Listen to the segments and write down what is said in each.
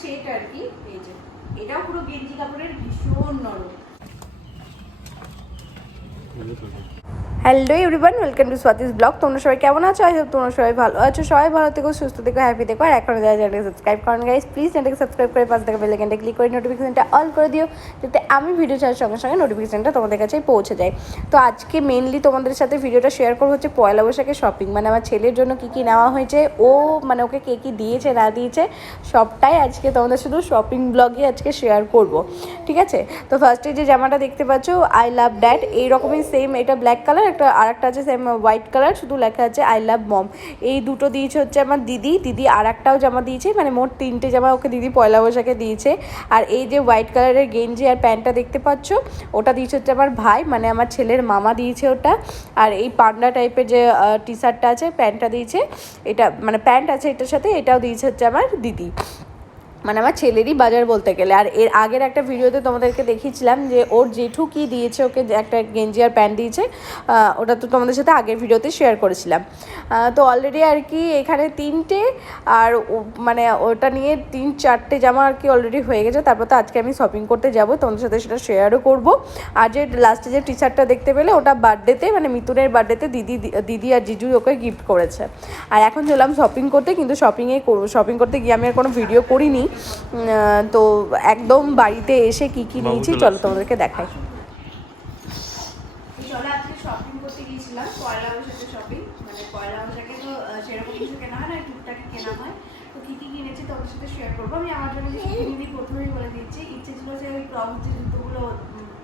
Set আর কি এই যে। এটাও পুরো গেঞ্জি কাপড়ের ভীষণ নরম। Hello everyone welcome to Swati's blog তোমরা সবাই কেমন আছো? আই হোপ তোমরা সবাই ভালো আছো। সবাই ভালো থেকো, সুস্থ থেকো হ্যাপি থেকো। আর এখন যারা চ্যানেলকে সাবস্ক্রাইব করেন গাইজ প্লিজ চ্যানেলকে সাবস্ক্রাইব করে পাশে থাকা বেল ক্লিক করে নোটিফিকেশনটা অল করে দিও, যাতে আমি ভিডিও ছাড়ার সঙ্গে সঙ্গে নোটিফিকেশনটা তোমাদের কাছে পৌঁছে যায়। তো আজকে মেনলি তোমাদের সাথে ভিডিওটা শেয়ার করব হচ্ছে পয়লা বৈশাখের শপিং মানে আমার ছেলের জন্য কী কী নেওয়া হয়েছে, ও মানে ওকে কে কী দিয়েছে, না দিয়েছে, সবটাই আজকে তোমাদের শুধু শপিং ব্লগে আজকে শেয়ার করব। ঠিক আছে? তো ফার্স্টে যে জামাটা দেখতে পাচ্ছ আই লাভ ড্যাড এই রকমই সেম এটা ব্ল্যাক কালার একটা আর একটা আছে সেম হোয়াইট কালার শুধু লেখা আছে আই লাভ মম এই দুটো দিয়েছে হচ্ছে আমার দিদি দিদি আর একটাও জামা দিয়েছে মানে মোট তিনটে জামা ওকে দিদি পয়লা বৈশাখে দিয়েছে। আর এই যে হোয়াইট কালারের গেঞ্জি আর প্যান্টটা দেখতে পাচ্ছ, ওটা দিয়েছে হচ্ছে আমার ভাই মানে আমার ছেলের মামা দিয়েছে ওটা। আর এই পান্ডা টাইপের যে টি শার্টটা আছে প্যান্টটা দিয়েছে, এটা মানে প্যান্ট আছে এটার সাথে, এটাও দিয়েছে হচ্ছে আমার দিদি। মানে আমার ছেলেরই বাজার বলতে গেলে। আর এর আগের একটা ভিডিওতে তোমাদেরকে দেখিয়েছিলাম যে ওর জেঠু কি দিয়েছে, ওকে একটা গেঞ্জি আর প্যান্ট দিয়েছে ওটা তো তোমাদের সাথে আগের ভিডিওতে শেয়ার করেছিলাম। তো অলরেডি আর কি এখানে তিনটে, আর মানে ওটা নিয়ে তিন, চারটে জামা আর কি অলরেডি হয়ে গেছে। তারপর তো আজকে আমি শপিং করতে যাব, তোমাদের সাথে সেটা শেয়ারও করব। আর যে লাস্টে যে টি শার্টটা দেখতে পেলে, ওটা বার্থডেতে মানে মিতুনের বার্থডেতে দিদি দিদি আর জিজু ওকে গিফট করেছে। আর এখন চলাম শপিং করতে, কিন্তু শপিংয়ে শপিং করতে গিয়ে আমি আর কোনো ভিডিও করিনি। তো একদম বাড়িতে এসে কি কি নিয়েছি চলো তোমাদেরকে দেখাই। চলো আজকে শপিং করতে গিয়েছিলাম পয়লা শপিং মানে পয়লা বৈশাখে তো সেরকম কিছু কেনা হয় না টুকটাক কেনা হয়। তো কী কী কিনেছি তোমার সাথে শেয়ার করব। আমি আমার জন্য কিছু প্রথমেই বলে দিচ্ছি ইচ্ছে ছিল যে ওই ক্রক্স যে জুতোগুলো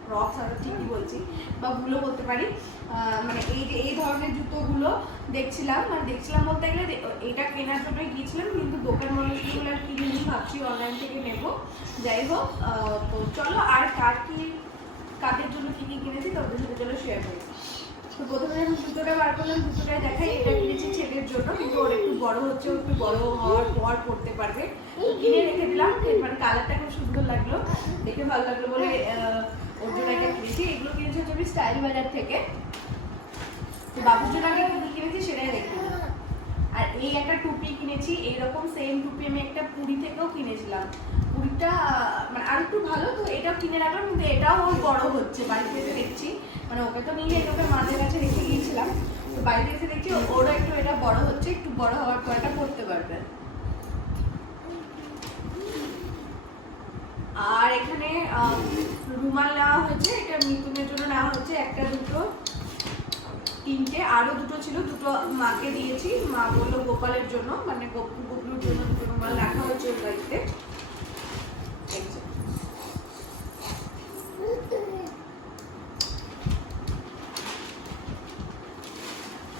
ক্রক্স আর ঠিকই বলছি, বা গুলো বলতে পারি। মানে এই যে, এই ধরনের জুতোগুলো দেখছিলাম মানে দেখছিলাম বলতে গেলে এটা কেনার জন্যই গিয়েছিলাম, কিন্তু দোকান মানুষগুলো আর কিনিনি ভাবছি অনলাইন থেকে নেব। যাই হোক তো চলো, আর কার কি, কাদের জন্য কি কি কিনেছি তোদের সাথে চলো শেয়ার করি। তো প্রথমে আমি জুতোটা বার করলাম জুতোটাই দেখাই, এটা কিনেছি ছেলের জন্য, কিন্তু ওর একটু বড় হচ্ছে একটু বড় হওয়ার পর পড়তে পারবে। কিনে রেখে দিলাম মানে কালারটা খুব সুন্দর লাগল, দেখে ভালো লাগল বলে ওর জন্য একটা কিনেছি। এগুলো কিনেছি হচ্ছে আমি স্টাইল বাজার থেকে। তো বাবুর জন্য আগে কি কিনেছি সেটাই দেখে। আর এই একটা টুপি কিনেছি, এইরকম সেম টুপি আমি একটা পুরী থেকেও কিনেছিলাম। পুরীটা মানে আর একটু ভালো, তো এটাও কিনে রাখলাম কিন্তু এটাও ওর বড় হচ্ছে। বাড়িতে এসে দেখছি। মানে ওকে তো নিয়ে এটাকে মাঝে কাছে রেখে গিয়েছিলাম। তো বাড়িতে এসে দেখছি ওরও একটু এটা বড় হচ্ছে, একটু বড় হওয়ার পর এটা পড়তে পারবে। আর এখানে রুমাল নেওয়া হয়েছে, এটা মিতুনের জন্য নেওয়া হচ্ছে একটা দুটো, তিনটে আরও দুটো ছিল, দুটো মাকে দিয়েছি, মা বলল গোপালের জন্য মানে গপু গপুর জন্য দুটো রুমাল রাখা হয়েছে ওর বাড়িতে।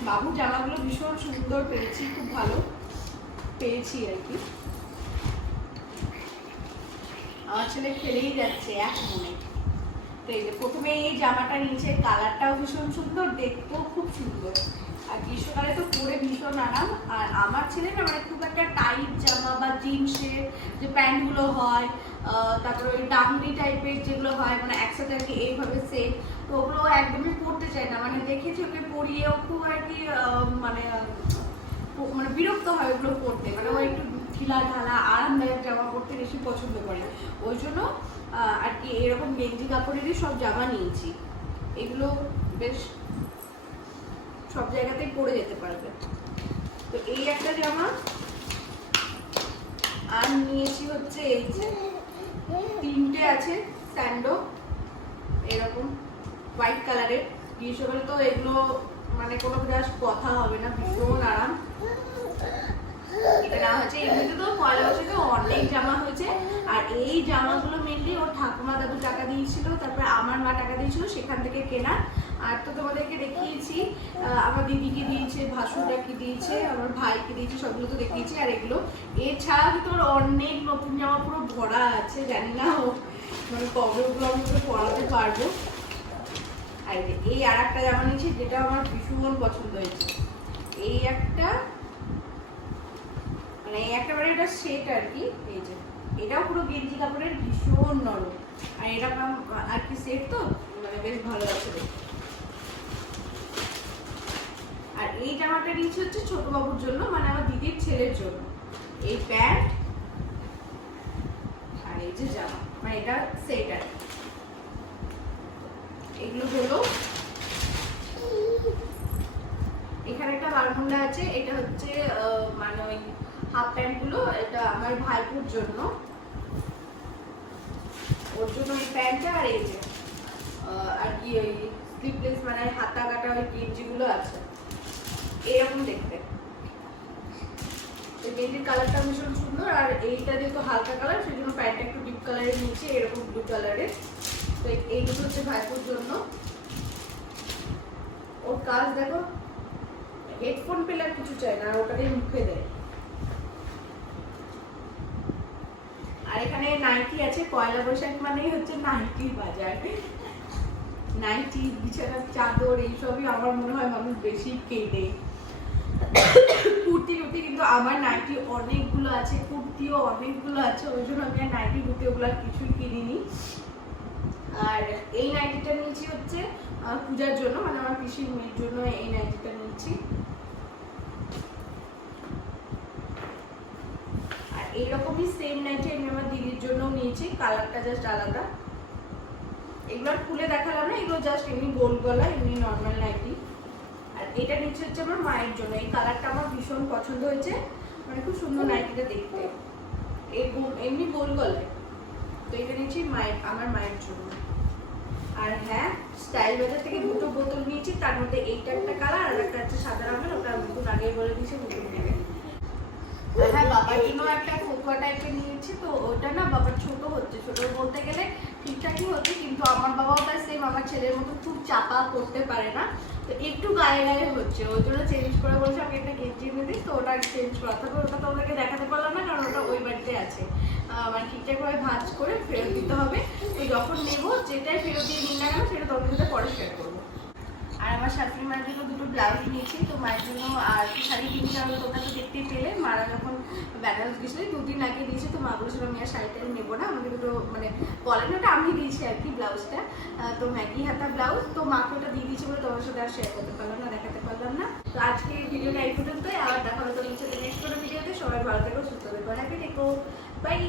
বাবুর জামাগুলো ভীষণ সুন্দর পেয়েছি, খুব ভালো পেয়েছি আর কি আমার ছেলে খেলেই যাচ্ছে এক মনে। তো এই যে প্রথমে এই জামাটা নিচে কালারটাও ভীষণ সুন্দর, দেখতেও খুব সুন্দর। আর গ্রীষ্মকালে তো পরে ভীষণ আরাম। আর আমার ছেলে না মানে খুব একটা টাইট জামা বা জিন্সের যে প্যান্টগুলো হয় তারপরে ওই ডাংরি টাইপের যেগুলো হয় মানে একসাথে আর কি এইভাবে সেট তো ওগুলো একদমই পরতে চায় না। মানে দেখেছি ওকে পরিয়েও খুব আর কি মানে মানে বিরক্ত হয় ওগুলো পরতে। মানে ও একটু ঢিলা ঢালা আরামদায়ক জামা পরতে বেশি পছন্দ করে ওই জন্য আর কি এরকম গেঞ্জি কাপড়েরই সব জামা নিয়েছি। এগুলো বেশ সব জায়গাতেই পরে যেতে পারবে। তো এই একটা জামা। আর নিয়েছি হচ্ছে এই যে তিনটে আছে, স্যান্ডো। এরকম হোয়াইট কালারের। গ্রীষ্মকালে তো এগুলো মানে কোনো জাস্ট কথা হবে না, ভীষণ আরাম। তো জামা হয়েছে। আর এই জামাগুলো মেনলি ওর ঠাকুমা দাদু টাকা দিয়েছিল, তারপরে আমার মা টাকা দিয়েছিল সেখান থেকে কেনা। আর তো তোমাদেরকে দেখিয়েছি আমার দিদিকে দিয়েছে, ভাসুরটাকে ভাইকে দিয়েছে, সবগুলো তো দেখিয়েছি। আর এগুলো, এছাড়া ওর অনেক নতুন জামা পুরো ভরা আছে, জানি না ও মানে কবে পারব। আর এই আর একটা জামা নিয়েছি, যেটা আমার ভীষণ পছন্দ হয়েছে। এই একটা মানে একেবারে এটা সেট আর কি এই যে, এটাও পুরো গেঞ্জি কাপড়ের ভীষণ নরম। আর এটা আর কি সেট তো? মানে বেশ ভালো আছে আর এই জামাটা নিচ্ছে হচ্ছে ছোট বাবুর জন্য মানে আমার দিদির ছেলের জন্য। এই প্যান্ট আর এই যে জামা। মানে এটা সেট আর। এগুলো হলো এখানে একটা বারমুন্ডা আছে, এটা হচ্ছে মানে ওই হাফ প্যান্টগুলো এটা আমার ভাইপুর জন্য। ওর জন্য ওই প্যান্টটা আর এই যে আর কি ওই স্লিপলেস মানে হাতা কাটা ওই গেঞ্জিগুলো আছে। এরকম দেখতে। গেঞ্জির কালারটা ভীষণ সুন্দর, আর এইটা যেহেতু হালকা কালার, সেই জন্য প্যান্টটা একটু ডিপ কালারের নিচে, এরকম ব্লু কালারের তো এই- এইগুলো হচ্ছে ভাইপুর জন্য। ওর কাজ দেখো হেডফোন পেলে আর কিছু চাই না, আর ওটাকে মুখে দেয়। আর এখানে নাইটি আছে, পয়লা বৈশাখ মানেই হচ্ছে নাইটির বাজার। নাইটি বিছানার চাদর, এইসবই আমার মনে হয় মানুষ বেশি কেনে। কুর্তি টুর্তি কিন্তু আমার নাইটি অনেকগুলো আছে, কুর্তিও অনেকগুলো আছে, ওই জন্য আমি আর নাইটি কুর্তি ওগুলো কিছুই কিনিনি। আর এই নাইটিটা নিয়েছি হচ্ছে পূজার জন্য মানে আমার পিসির মেয়ের জন্য এই নাইটিটা নিয়েছি। আর এইরকমই সেম নাইটি আমি আমার দিদির জন্য নিয়েছি কালারটা জাস্ট আলাদা। এগুলো খুলে দেখালাম না, এগুলো জাস্ট এমনি গোল গলা, এমনি নর্মাল নাইটি আর এটা নিচ্ছে হচ্ছে আমার মায়ের জন্য। এই কালারটা আমার ভীষণ পছন্দ হয়েছে মানে খুব সুন্দর নাইটিটা দেখতে। এমনি গোল গলায়। তো এটা নিচ্ছি মায়ের, আমার মায়ের জন্য। আর হ্যাঁ স্টাইল বাজার থেকে দুটো বোতল নিয়েছি তার মধ্যে এইটা একটা কালার আর একটা হচ্ছে সাদা রঙের ওটা নতুন আগেই বলে দিয়েছে নতুন নেবে। হ্যাঁ বাবার জন্য একটা ফতুয়া টাইপের নিয়েছি তো ওটা না বাবার ছোট হচ্ছে ছোট বলতে গেলে ঠিকঠাকই হচ্ছে, কিন্তু আমার বাবাও তার সেম আমার ছেলের মতো খুব চাপা করতে পারে না। তো একটু গায়ে গায়ে হচ্ছে ওই জন্য চেঞ্জ করে বলছে, আমি একটা গেঞ্জি এনে দিই, তো ওটা চেঞ্জ করা তবে ওটা তো ওদেরকে দেখাতে পারলাম না, কারণ ওটা ওই বাড়িতে আছে। আমার মানে ঠিকঠাকভাবে ভাজ করে ফেরত দিতে হবে। তো যখন নেব, যেটাই ফেরত দিয়ে নিন না কেন, সেটা তোমাদের সাথে পরে শেয়ার করব। আর আমার শাশুড়ি মায়ের জন্য দুটো ব্লাউজ নিয়েছি। তো মায়ের জন্য আর শাড়ি কিনি কারণ তোমরা তো দেখতেই পেলে। মারা যখন বেনারস গেছিলে দুদিন আগে দিয়েছে। তো মা বলেছিল, আমি আর শাড়িটা নেব না। আমাকে দুটো মানে বলেন ওটা, আমি দিয়েছি আর কি ব্লাউজটা তো ম্যাগি হাতা ব্লাউজ তো মাকে ওটা দিয়ে দিয়েছি বলে তোমার সাথে আর শেয়ার করতে পারলাম না, দেখাতে পারলাম না। তো আজকে ভিডিওটা এই পর্যন্তই। আবার দেখা হবে তোমার সাথে নেক্সট কোনো ভিডিওতে। সবাই ভালো থেকো, সুস্থ থেকো। হ্যাপি থেকো। বাই